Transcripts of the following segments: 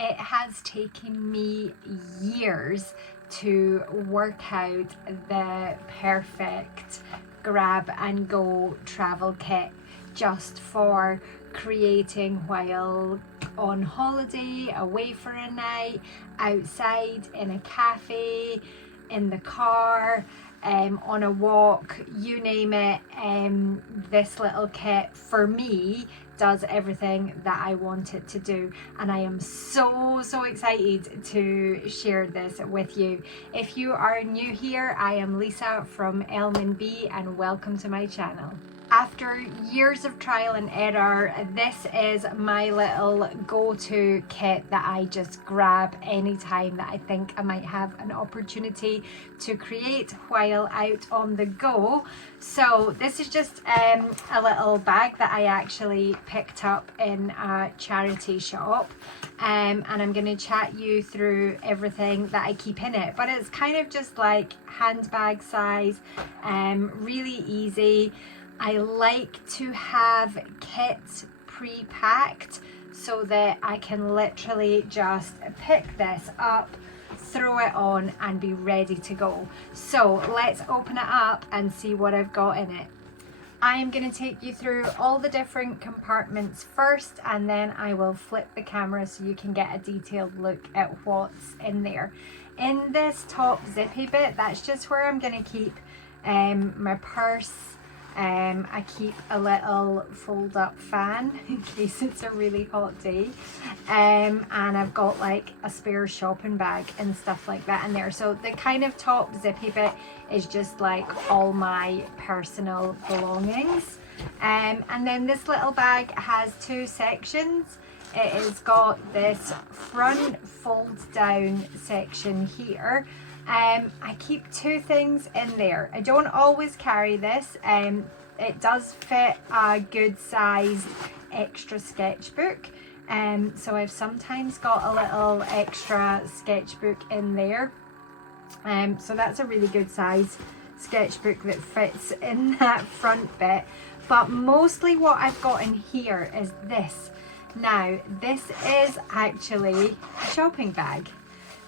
It has taken me years to work out the perfect grab and go travel kit just for creating while on holiday, away for a night, outside, in a cafe, in the car, on a walk, you name it. This little kit for me does everything that I want it to do, and I am so excited to share this with you. If you are new here, I am Lisa from Elm & Bee, and welcome to my channel. After years of trial and error, this is my little go-to kit that I just grab anytime that I think I might have an opportunity to create while out on the go. So this is just a little bag that I actually picked up in a charity shop, and I'm going to chat you through everything that I keep in it. But it's kind of just like handbag size, really easy. I like to have kits pre-packed so that I can literally just pick this up, throw it on and be ready to go. So let's open it up and see what I've got in it. I'm going to take you through all the different compartments first, and then I will flip the camera so you can get a detailed look at what's in there. In this top zippy bit, that's just where I'm going to keep my purse. I keep a little fold up fan in case it's a really hot day, and I've got like a spare shopping bag and stuff like that in there. So the kind of top zippy bit is just like all my personal belongings, and then this little bag has two sections. It has got this front fold down section here. I keep two things in there. I don't always carry this. It does fit a good sized extra sketchbook. So I've sometimes got a little extra sketchbook in there. So that's a really good size sketchbook that fits in that front bit. But mostly what I've got in here is this. Now, this is actually a shopping bag.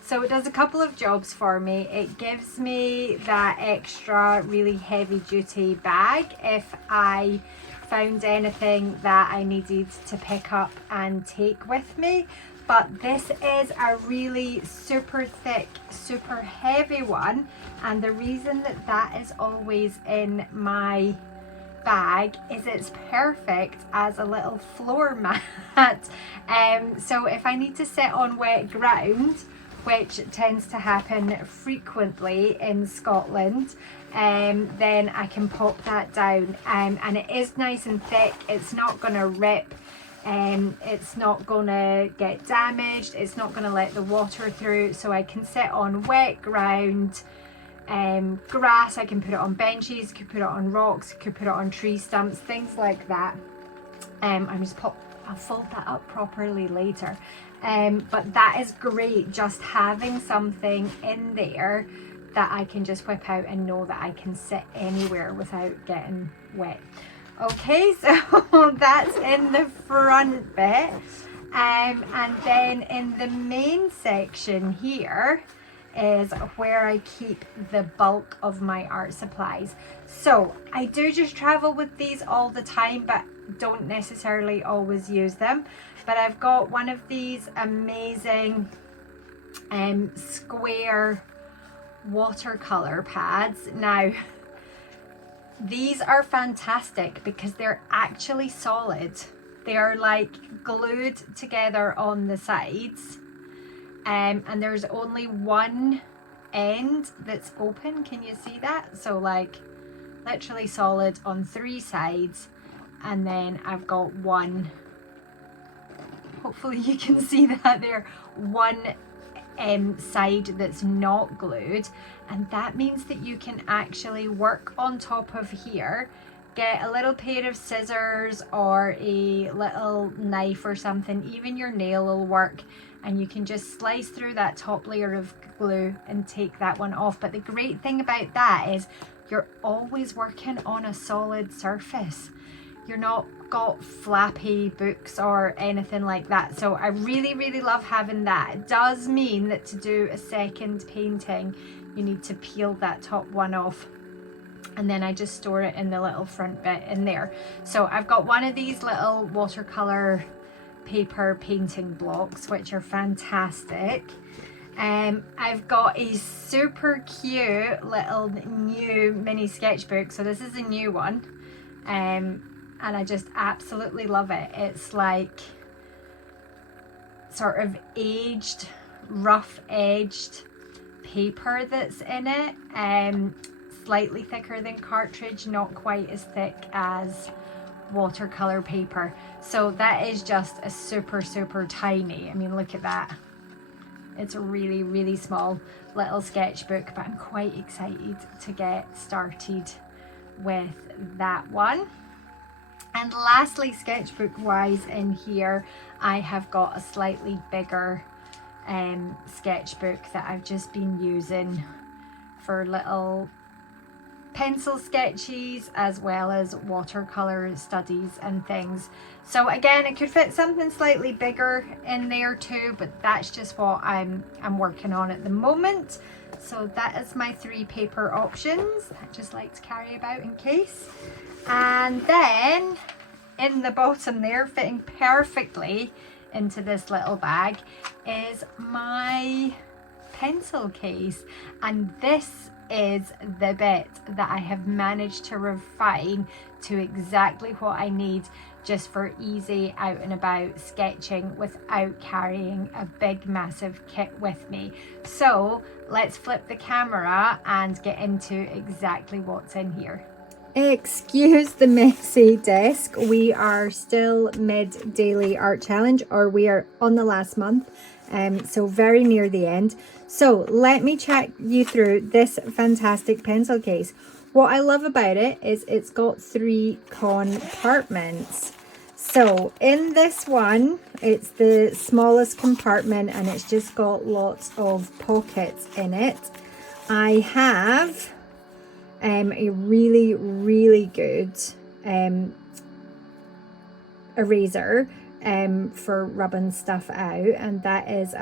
So it does a couple of jobs for me. It gives me that extra really heavy duty bag if I found anything that I needed to pick up and take with me. But this is a really super thick, super heavy one. And the reason that that is always in my bag is it's perfect as a little floor mat. So if I need to sit on wet ground, which tends to happen frequently in Scotland, then I can pop that down, and it is nice and thick. It's not going to rip, it's not going to get damaged, it's not going to let the water through, so I can sit on wet ground, grass. I can put it on benches, could put it on rocks, could put it on tree stumps, things like that. I'll fold that up properly later. But that is great, just having something in there that I can just whip out and know that I can sit anywhere without getting wet. Okay, so that's in the front bit. And then in the main section here is where I keep the bulk of my art supplies. So I do just travel with these all the time, but don't necessarily always use them. But I've got one of these amazing square watercolor pads. Now, these are fantastic because they're actually solid. They are like glued together on the sides, and there's only one end that's open. Can you see that? So like literally solid on three sides, and then I've got one, hopefully you can see that there, one side that's not glued, and that means that you can actually work on top of here, get a little pair of scissors or a little knife or something, even your nail will work, and you can just slice through that top layer of glue and take that one off. But the great thing about that is you're always working on a solid surface. You're not got flappy books or anything like that, so I really love having that. It does mean that to do a second painting you need to peel that top one off, and then I just store it in the little front bit in there. So I've got one of these little watercolor paper painting blocks, which are fantastic. I've got a super cute little new mini sketchbook, so this is a new one, and I just absolutely love it. It's like sort of aged, rough edged paper that's in it, slightly thicker than cartridge, not quite as thick as watercolor paper. So that is just a super tiny, I mean, look at that. It's a really small little sketchbook, but I'm quite excited to get started with that one. And lastly, sketchbook wise in here, I have got a slightly bigger sketchbook that I've just been using for little pencil sketches as well as watercolor studies and things. So again, I could fit something slightly bigger in there too, but that's just what I'm working on at the moment. So that is my 3 paper options I just like to carry about in case. And then in the bottom there, fitting perfectly into this little bag, is my pencil case, and this is the bit that I have managed to refine to exactly what I need, just for easy out and about sketching without carrying a big massive kit with me. So let's flip the camera and get into exactly what's in here. Excuse the messy desk. We are still mid daily art challenge, or we are on the last month, so very near the end. So let me chat you through this fantastic pencil case. What I love about it is it's got 3 compartments. So in this one, it's the smallest compartment and it's just got lots of pockets in it. I have a really good eraser for rubbing stuff out, and that is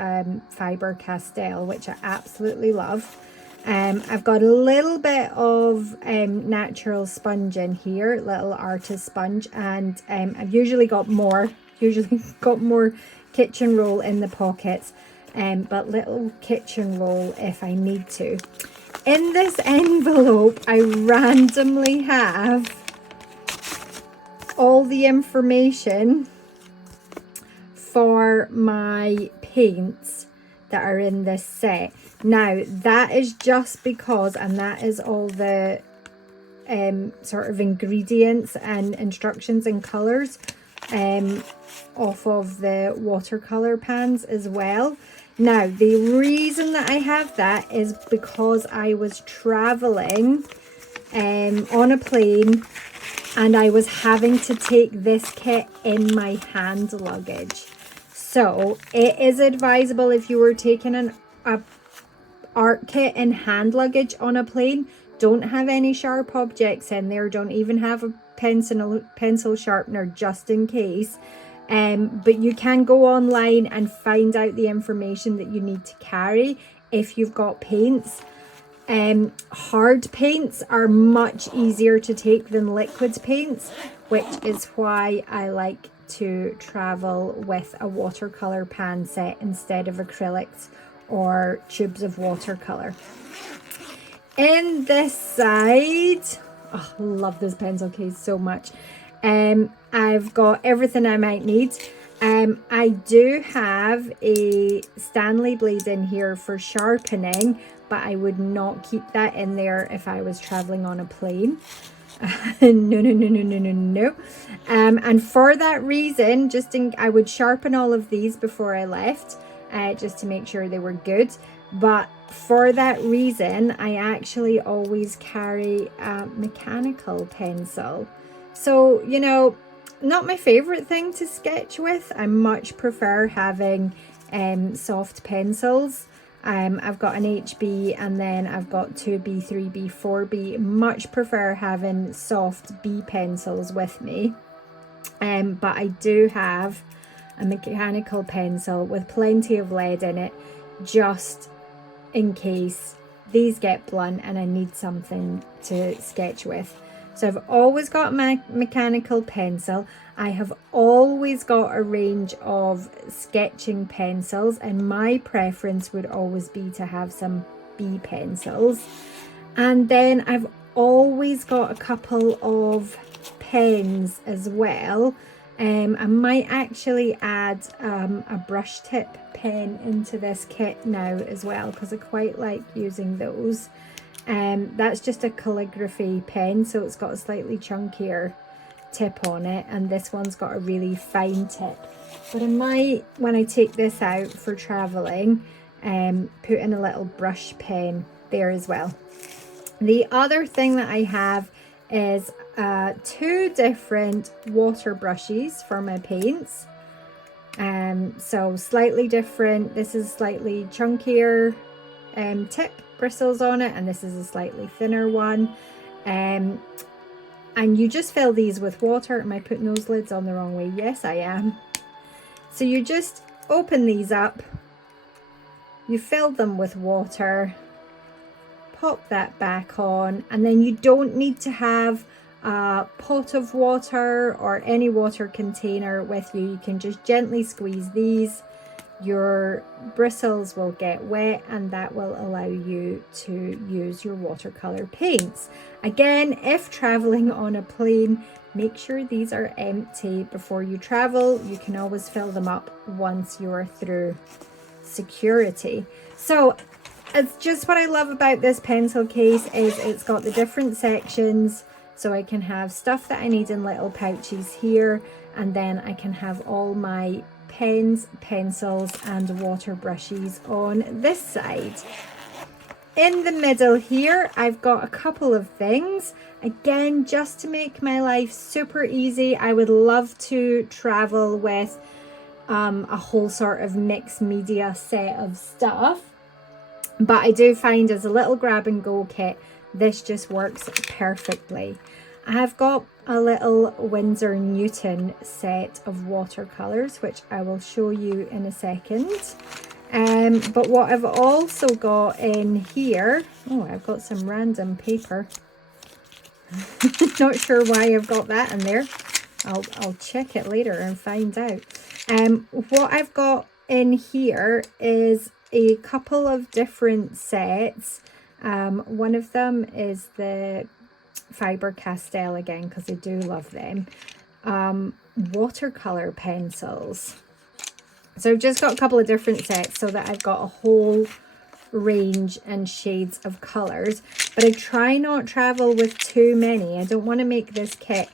Faber-Castell, which I absolutely love. I've got a little bit of natural sponge in here, little artist sponge, and I've usually got more kitchen roll in the pockets, but little kitchen roll if I need to. In this envelope, I randomly have all the information for my paints that are in this set. Now, that is just because, and that is all the sort of ingredients and instructions and colours off of the watercolour pans as well. Now, the reason that I have that is because I was travelling on a plane and I was having to take this kit in my hand luggage. So it is advisable, if you were taking an art kit in hand luggage on a plane, don't have any sharp objects in there. Don't even have a pencil sharpener, just in case. But you can go online and find out the information that you need to carry if you've got paints. Hard paints are much easier to take than liquid paints, which is why I like to travel with a watercolor pan set instead of acrylics or tubes of watercolor. In this side, oh, I love this pencil case so much. I've got everything I might need. I do have a Stanley blade in here for sharpening, but I would not keep that in there if I was traveling on a plane. No. And for that reason, I would sharpen all of these before I left, just to make sure they were good. But for that reason, I actually always carry a mechanical pencil. So, you know, not my favorite thing to sketch with. I much prefer having soft pencils. I've got an HB and then I've got 2B, 3B, 4B. Much prefer having soft B pencils with me. But I do have a mechanical pencil with plenty of lead in it, just in case these get blunt and I need something to sketch with. So I've always got my mechanical pencil. I have always got a range of sketching pencils, and my preference would always be to have some B pencils. And then I've always got a couple of pens as well. I might actually add a brush tip pen into this kit now as well, because I quite like using those. That's just a calligraphy pen, so it's got a slightly chunkier tip on it, and this one's got a really fine tip. But I might, when I take this out for traveling, put in a little brush pen there as well. The other thing that I have is 2 different water brushes for my paints. So slightly different. This is slightly chunkier tip bristles on it, and this is a slightly thinner one. And you just fill these with water. Am I putting those lids on the wrong way? Yes, I am. So you just open these up, you fill them with water, pop that back on, and then you don't need to have a pot of water or any water container with you. You can just gently squeeze these. Your bristles will get wet, and that will allow you to use your watercolor paints. Again, if traveling on a plane, make sure these are empty before you travel. You can always fill them up once you're through security. So it's just what I love about this pencil case is it's got the different sections, so I can have stuff that I need in little pouches here, and then I can have all my pens, pencils and water brushes on this side. In the middle here, I've got a couple of things, again, just to make my life super easy. I would love to travel with a whole sort of mixed media set of stuff, but I do find as a little grab and go kit, this just works perfectly. I have got a little Winsor Newton set of watercolors, which I will show you in a second. But what I've also got in here, oh, I've got some random paper. Not sure why I've got that in there. I'll check it later and find out. What I've got in here is a couple of different sets. One of them is the Faber-Castell again, because I do love them. Watercolor pencils. So I've just got a couple of different sets so that I've got a whole range and shades of colors, but I try not travel with too many. I don't want to make this kit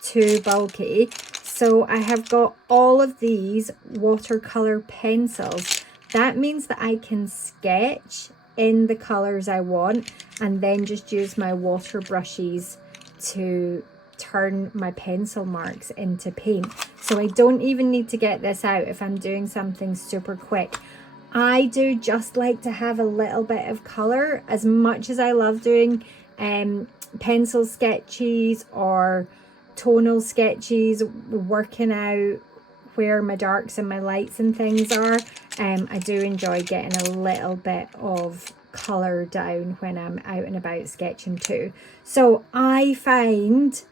too bulky, so I have got all of these watercolor pencils. That means that I can sketch in the colors I want and then just use my water brushes to turn my pencil marks into paint. So I don't even need to get this out if I'm doing something super quick. I do just like to have a little bit of color. As much as I love doing pencil sketches or tonal sketches, working out where my darks and my lights and things are, I do enjoy getting a little bit of color down when I'm out and about sketching too. So I find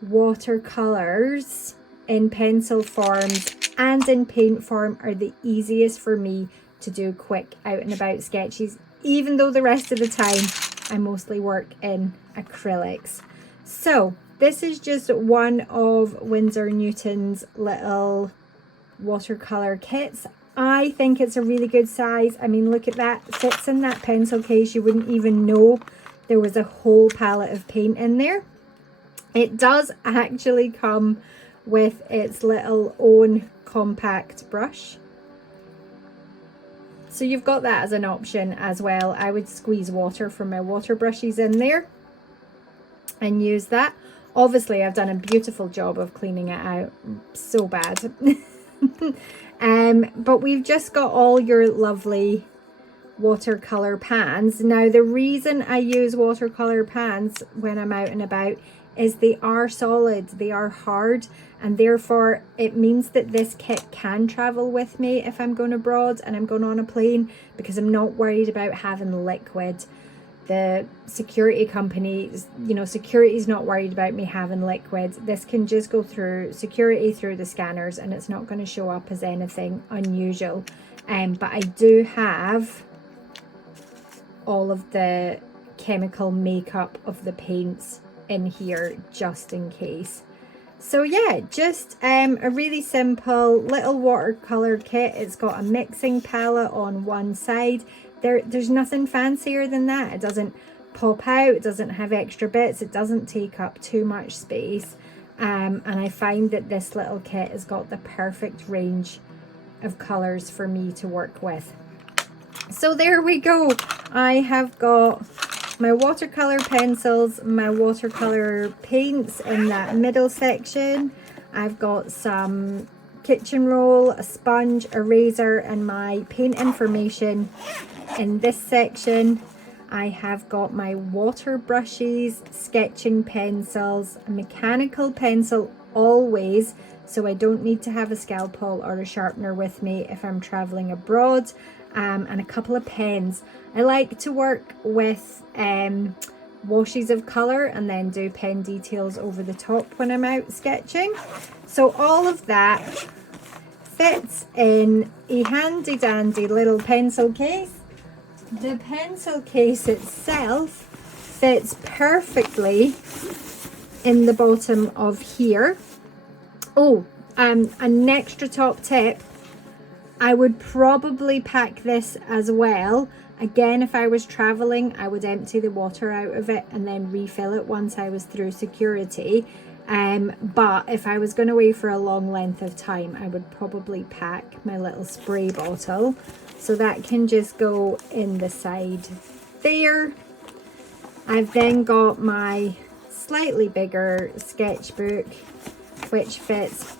watercolors in pencil forms and in paint form are the easiest for me to do quick out and about sketches, even though the rest of the time I mostly work in acrylics. So this is just one of Winsor Newton's little watercolor kits. I think it's a really good size. I mean, look at that, it fits in that pencil case. You wouldn't even know there was a whole palette of paint in there. It does actually come with its little own compact brush, so you've got that as an option as well. I would squeeze water from my water brushes in there and use that. Obviously I've done a beautiful job of cleaning it out, so bad. But we've just got all your lovely watercolor pans. Now the reason I use watercolor pans when I'm out and about is they are solid, they are hard, and therefore it means that this kit can travel with me if I'm going abroad and I'm going on a plane, because I'm not worried about having liquid. The security companies, you know, security's not worried about me having liquid. This can just go through security through the scanners and it's not going to show up as anything unusual. But I do have all of the chemical makeup of the paints in here just in case. So yeah, just a really simple little watercolor kit. It's got a mixing palette on one side. There's nothing fancier than that. It doesn't pop out, it doesn't have extra bits, it doesn't take up too much space. And I find that this little kit has got the perfect range of colors for me to work with. So there we go. I have got my watercolor pencils, my watercolor paints in that middle section. I've got some kitchen roll, a sponge, a razor, and my paint information in this section. I have got my water brushes, sketching pencils, a mechanical pencil always, so I don't need to have a scalpel or a sharpener with me if I'm traveling abroad, and a couple of pens. I like to work with washes of color and then do pen details over the top when I'm out sketching. So all of that fits in a handy dandy little pencil case. The pencil case itself fits perfectly in the bottom of here. Oh, an extra top tip, I would probably pack this as well. Again, if I was traveling, I would empty the water out of it and then refill it once I was through security. But if I was going away for a long length of time, I would probably pack my little spray bottle. So that can just go in the side there. I've then got my slightly bigger sketchbook, which fits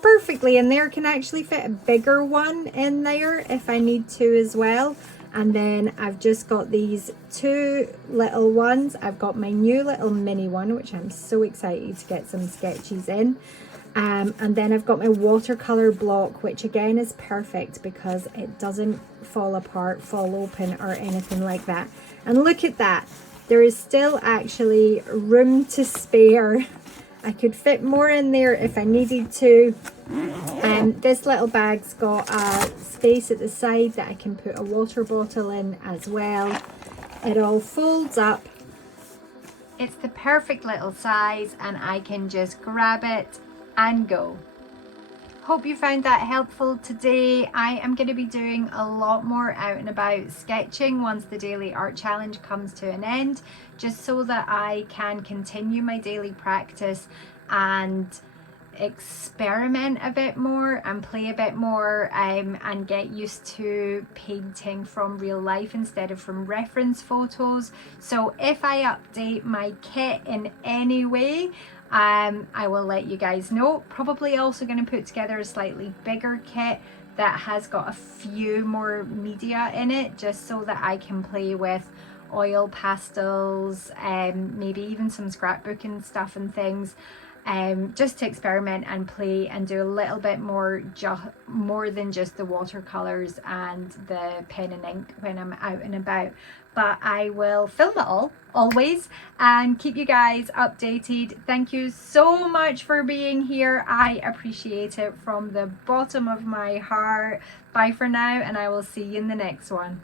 perfectly in there. Can actually fit a bigger one in there if I need to as well. And then I've just got these two little ones. I've got my new little mini one, which I'm so excited to get some sketches in. And then I've got my watercolor block, which again is perfect because it doesn't fall apart, fall open or anything like that. And look at that. There is still actually room to spare. I could fit more in there if I needed to. This little bag's got a space at the side that I can put a water bottle in as well. It all folds up. It's the perfect little size and I can just grab it and go. Hope you found that helpful today. I am going to be doing a lot more out and about sketching once the daily art challenge comes to an end, just so that I can continue my daily practice and experiment a bit more and play a bit more, and get used to painting from real life instead of from reference photos. So if I update my kit in any way, I will let you guys know. Probably also going to put together a slightly bigger kit that has got a few more media in it, just so that I can play with oil pastels, maybe even some scrapbooking stuff and things, just to experiment and play and do a little bit more than just the watercolors and the pen and ink when I'm out and about. But I will film it all always and keep you guys updated. Thank you so much for being here. I appreciate it from the bottom of my heart. Bye for now, and I will see you in the next one.